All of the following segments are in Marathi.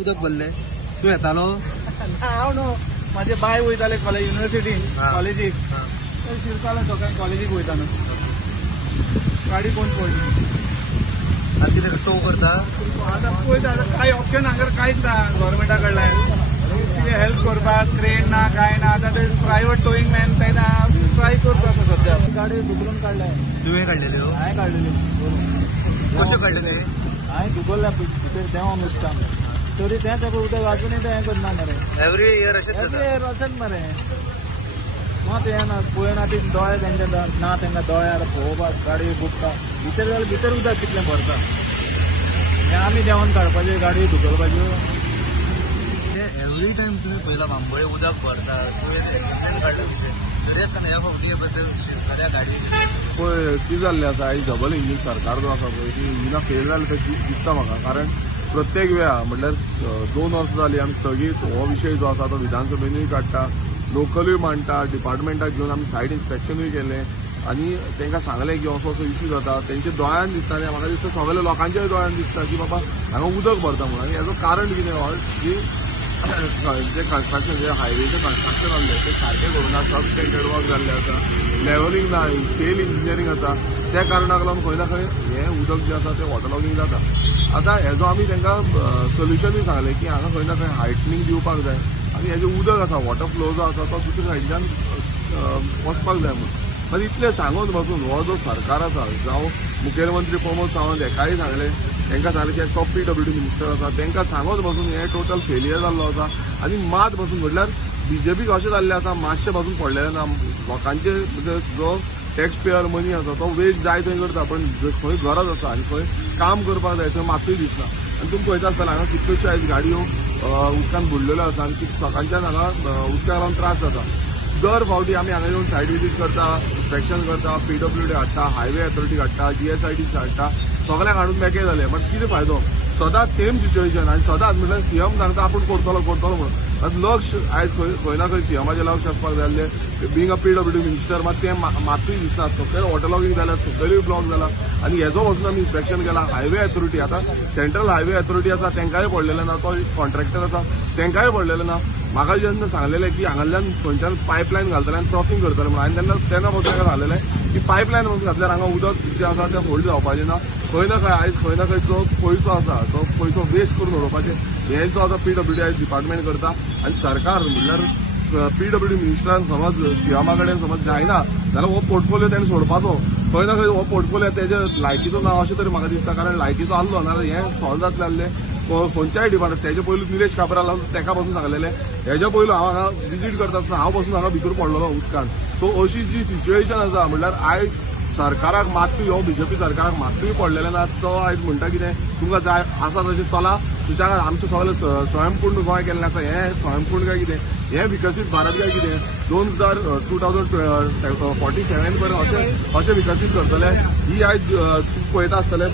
उदक भरले तूं येतालो हांव न्हू म्हाजे बाय वयताले युनिव्हर्सिटीन कॉलेजीक शिरतालो सकाळी कॉलेजीक वयताना गाडी कोण पळयली आनी कितें टो करता आतां पळयता कांय ऑप्शन हांगा कांयच ना गव्हर्मेंटा कडल्यान कितें हेल्प करपाक क्रेन ना काय ना आतां ते प्रायवेट टोईंग मॅन काय ना ट्राय करता आतां सध्या गाडी धुकलून काडल्या तुवें काडलेल्यो हांवें काडलेली कशें काडले ते हांवें धुकल्ल्या भितर देंवा नुस्ता तरी तें ताका उदक वाजूनय तें हें करना मरे एवरी इयर अशेंच जाता अशेंच मरे मात हें ना पळयना ती दोळे तेंचे ना तेंकां दोळ्यार पळोवपाक गाडी बुकता भितर जाल्यार भितर उदक कितलें भरता हें आमी देंवन काडपाचें गाडी धुकलपाच्यो एवरी टायम तुम्ही पहिला बांबोळे उदक भरता तुवें एक्सिडेंट काडला विशय तरी आसतना ह्या फावटी बद्दल शिरकाऱ्या गाडये पळय कितें जाल्लें आसा आयज डबल इंजीन सरकार जो आसा पळय ती इंजिनां फेल जालें तशी दिसता म्हाका कारण प्रत्येक वेळा म्हणल्यार 2 वर्सां जालीं आमी स्थगीत हो विशय जो आसा तो विधानसभेनूय काडटा लोकलूय मांडटा डिपार्टमेंटाक घेवन आमी सायट इन्स्पेक्शनूय केलें आनी तांकां सांगलें की असो इश्यू जाता तेंच्या दोळ्यान दिसता म्हाका दिसता सगळ्या लोकांच्याय दोळ्यान दिसता की बाबा हांगा उदक भरता म्हणून आनी हेजो कारण कितें हो की जे कन्स्ट्रक्शन जे हायवेचे कन्स्ट्रक्शन आसले ते सारके करूना सब स्टँडर्ड वर्क जाल्ले आसा लेवलिंग ना स्केल इंजिनियरींग आसा त्या कारणाक लागून खंय ना खंय हें उदक जें आसा तें वॉटरलॉगिंग जाता आतां हेजो आमी तांकां सोल्युशनूय सांगलें की हांगा खंय ना खंय हायटनींग दिवपाक जाय आनी हेजें उदक आसा वॉटर फ्लो जो आसा तो दुसऱ्या सायडीच्यान वचपाक जाय म्हणून मागीर इतलें सांगून बसून हो जो सरकार आसा जावं मुखेलमंत्री प्रमोद सावंत हेकाय सांगलें तांकां सांगलें की टॉप PWD मिनिस्टर आसा तांकां सांगत बसून हें टोटल फेलियर जाल्लो आसा आनी मात बसून म्हटल्यार बीजेपीक अशें जाल्लें आसा मातशें बसून पडलेलें ना लोकांचे म्हणजे जो टॅक्स पेयर मनी आसा तो वेस्ट जाय थंय करता पण खंय गरज आसा आनी खंय काम करपाक जाय थंय मातूय दिसना आनी तुमकां पळयता आसतलें हांगा कितल्योश्यो आयज गाडयो उदकान बुडलेल्यो आसा आनी सकाळच्यान हांगा उदकाक लागून त्रास जाता दर फावटी आमी हांगा येवन सायट विजीट करता इन्स्पेक्शन करता PWD हाडटा हायवे अथॉरिटी हाडटा GSID हाडटा सगळ्यांक हाडून मेकळे जाले बट कितें फायदो सदांच सेम सिच्युएशन आनी सदांच म्हटल्यार सीएम सांगता आपूण करतलो म्हणून आतां लक्ष आयज खंय ना खंय सीएमाचें लक्ष आसपाक जाय आसलें बींग अ PWD मिनिस्टर मात तें मातूय दिसना सकयल वॉटरलॉगिंग जाल्यार सकयलूय ब्लॉक जाला आनी हेजो वचून आमी इन्स्पेक्शन केलां हायवे अथॉरिटी आतां सेंट्रल हायवे अथॉरिटी आसा तांकांय पडलेलें ना तो कॉन्ट्रॅक्टर आसा तांकांय पडलेलें ना म्हाका जेन्ना सांगलेलें की हांगाल्यान खंयच्यान पायपलायन घालतले आनी क्रॉसींग करतले म्हणून हांवें तेन्ना पासून ताका सांगलेलें की पायपलायन वचून घातल्यार हांगा उदक जें आसा तें होल्ड जावपाचें ना खंय ना खंय आयज खंय ना खंय जो पयसो आसा तो पयसो वेस्ट करून उडोवपाचें हें जो आसा PWD आयज डिपार्टमेंट करता आनी सरकार म्हणल्यार PWD मिनिस्टरान समज सीएमा कडेन समज जायना जाल्यार हो पोर्टफोलियो ताणें सोडपाचो खंय ना खंय हो पोर्टफोलियो तेजे लायटीचो ना अशें तरी म्हाका दिसता कारण लायटीचो आसलो नाल्यार हें सॉल्व जातलें आसलें खंयच्याय डिपार्टमेंट तेजे पयलू निलेश काब्राल ताका पासून सांगलेलें हेज्या पयलू हांव हांगा विजीट करता आसतना हांव पासून हांगा भितर पडलेलो उदकान सो अशी जी सिच्युएशन आसा म्हणल्यार आयज सरकाराक मातूय हो बीजेपी सरकाराक मातूय पडलेलें ना तो आयज म्हणटा कितें तुमकां जाय आसा तशें चला सुशांत आमचें सगळें स्वयंपूर्ण गोंय केल्लें आसा हें स्वयंपूर्ण काय कितें हें विकसीत भारत काय कितें 2047 पर्यंत अशें विकसीत करतले ही आयज पळयता आसतले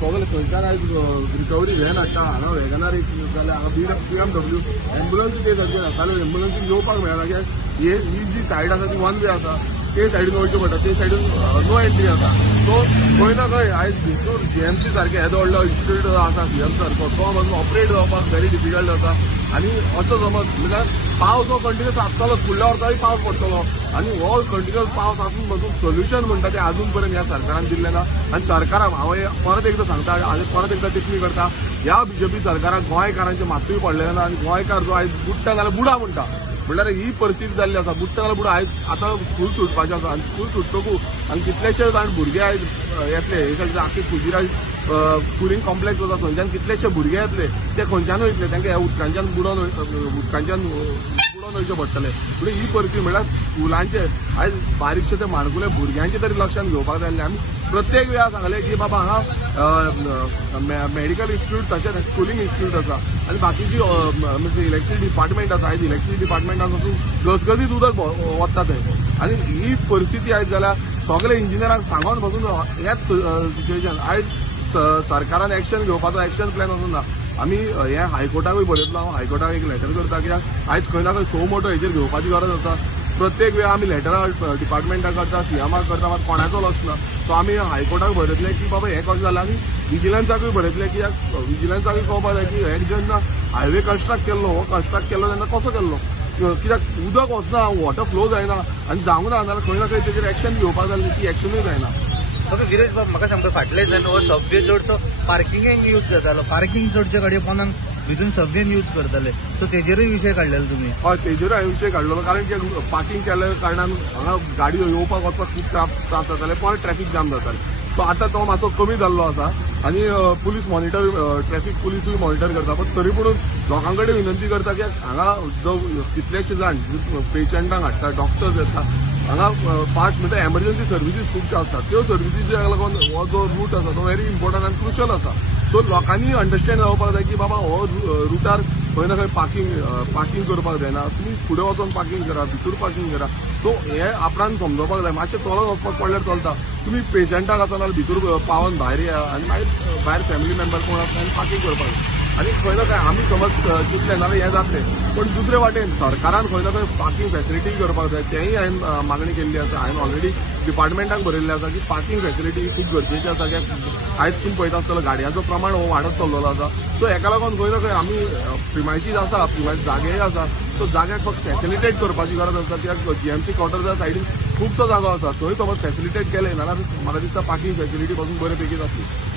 सगळे खंयच्यान आयज रिकवरी व्हॅन हाडटा हांगा वॅगनार एक जाल्यार हांगा BMW एम्बुलन्स ते सारके नासताल्यो एम्बुलन्सीक येवपाक मेळना कित्याक ही जी सायड आसा ती वन वे आसा ते सायडीन वयचें पडटा ते सायडीन नो एंट्री आसा सो खंय ना खंय आयज भितूर GMC सारके येदो व्हडलो इन्स्टिट्यूट आसा CM सारको तो पासून ऑपरेट जावपाक व्हेरी डिफिकल्ट जाता आनी असो समज म्हणल्यार पावस हो कंटिन्युअस आसतलो फुडल्या वर्साय पावस पडटलो आनी हो कंटिन्युअस पावस आसून पासून सोल्युशन म्हणटा तें आजून पर्यंत ह्या सरकारान दिल्लें ना आनी सरकाराक हांव परत एकदां सांगता आनी परत एकदां टिप्पणी करता ह्या बीजेपी सरकाराक गोंयकारांचें मातूय पडलेलें ना आनी गोंयकार जो आयज बुडटा जाल्यार बुडा म्हणटा म्हणल्यार ही परिस्थिती जाल्ली आसा बुडटा जाल्यार बुडा आयज आतां स्कूल सुटपाचें आसा आनी स्कूल सुट्टकूच आनी कितलेशेच आनी भुरगे आयज येतले हे आख्खी फुजिरा स्कुलींग कॉम्प्लेक्स आसा थंयच्यान कितलेशे भुरगे येतले ते खंयच्यान वयतले तांकां ह्या उदकांच्यान बुडोवन वयचें पडटलें फुडें ही परिस्थिती म्हणल्यार स्कुलांचे आयज बारीकशे ते माणकुले भुरग्यांचे तरी लक्षांत घेवपाक जाय आमी प्रत्येक वेळा सांगलें की बाबा हांगा मेडिकल इन्स्टिट्यूट तशेंच स्कुलींग इन्स्टिट्यूट आसा आनी बाकीची म्हणजे इलेक्ट्रिसिटी डिपार्टमेंट आसा आयज इलेक्ट्रिसिटी डिपार्टमेंटान वचून गजगजीत उदक वता थंय आनी ही परिस्थिती आयज जाल्यार सगळे इंजिनियरांक सांगून बसून हेच सिच्युएशन आयज सरकारान एक्शन घेवपाचो एक्शन प्लॅन वचून ना आमी हे हायकोर्टाकूय बरयतलो हांव हायकोर्टाक एक लेटर करता कित्याक आयज खंय ना खंय सो मोठो हेचेर घेवपाची गरज आसा प्रत्येक वेळा आमी लेटरां डिपार्टमेंटाक करता, सीएमाक करता, मात कोणाचो लक्ष ना. सो आमी हायकोर्टाक बरयतले की बाबा हें कशें जालें, आनी विजिलन्साकूय बरयतले कित्याक विजिलन्साकूय कळपाक जाय की हे जेन्ना हायवे कन्स्ट्रक्ट केल्लो, हो कन्स्ट्रक्ट केल्लो तेन्ना कसो केल्लो, कित्याक उदक वचना, वॉटर फ्लो जायना आनी जावंक ना जाल्यार खंय ना खंय तेजेर एक्शन घेवपाक जाय, ती एक्शनूय जायना. ओके गिरीश बाब, म्हाका सांगता फाटले दिसांनी हो सबवे चडसो पार्किंगेक यूज जातालो, पार्किंग चडचे गाडयो पोंदाक भितून सबवेन यूज करताले, सो तेजेरूय विशय काडलेलो तुमी? हय, तेजेरूय हांवें विशय काडलेलो, कारण की पार्किंग केल्या कारणान हांगा गाडयो येवपाक वचपाक खूब त्रास जाताले, परत ट्रॅफिक जाम जाताले. सो आतां तो मातसो कमी जाल्लो आसा आनी पुलीस मॉनिटर, ट्रॅफिक पुलीसूय मॉनिटर करता, पण तरी पूण लोकां कडेन विनंती करता की हांगा जो कितलेशे जाण पेशंटांक हाडटा, डॉक्टर्स येता, हांगा फास्ट म्हणजे एमर्जन्सी सर्विसीस खूबशे आसतात, त्यो सर्विसीसाक लागून हो जो रूट आसा तो व्हेरी इम्पॉर्टंट आनी क्रुशल आसा. सो लोकांनी अंडरस्टँड जावपाक जाय की बाबा हो रुटार खंय ना खंय पार्किंग करपाक जायना, तुमी फुडें वचून पार्किंग करा, भितर पार्किंग करा. सो हे आपणान समजोवपाक जाय, मातशें चलत वचपाक पडल्यार चलता, तुमी पेशंटाक आसा जाल्यार भितर पावन भायर या आनी मागीर भायर फॅमिली मेंबर कोण आसा आनी पार्किंग करपाक जाय. आनी खंय ना खंय आमी समज चिंतले नाल्यार हें जातलें, पण दुसरे वाटेन सरकारान खंय ना खंय पार्किंग फॅसिलिटी करपाक जाय, तेंय हांवें मागणी केल्ली आसा. हांवें ऑलरेडी डिपार्टमेंटाक बरयल्लें आसा की पार्किंग फॅसिलिटी खूब गरजेची आसा, कित्याक आयज तुमी पळयता आसतलो गाडयांचो प्रमाण हो वाडत चल्लेलो आसा. सो हेका लागून खंय ना खंय आमी प्रिमायसीस आसा, प्रिमायस जागेय आसा, सो जाग्याक फक्त फॅसिलिटेट करपाची गरज आसा, कित्याक जीएमसी क्वॉर्टरच्या सायडीन खुबसो जागो आसा, थंय समज फॅसिलिटेट केले जाल्यार म्हाका दिसता पार्किंग फॅसिलिटी पासून बरे पैकी जातली.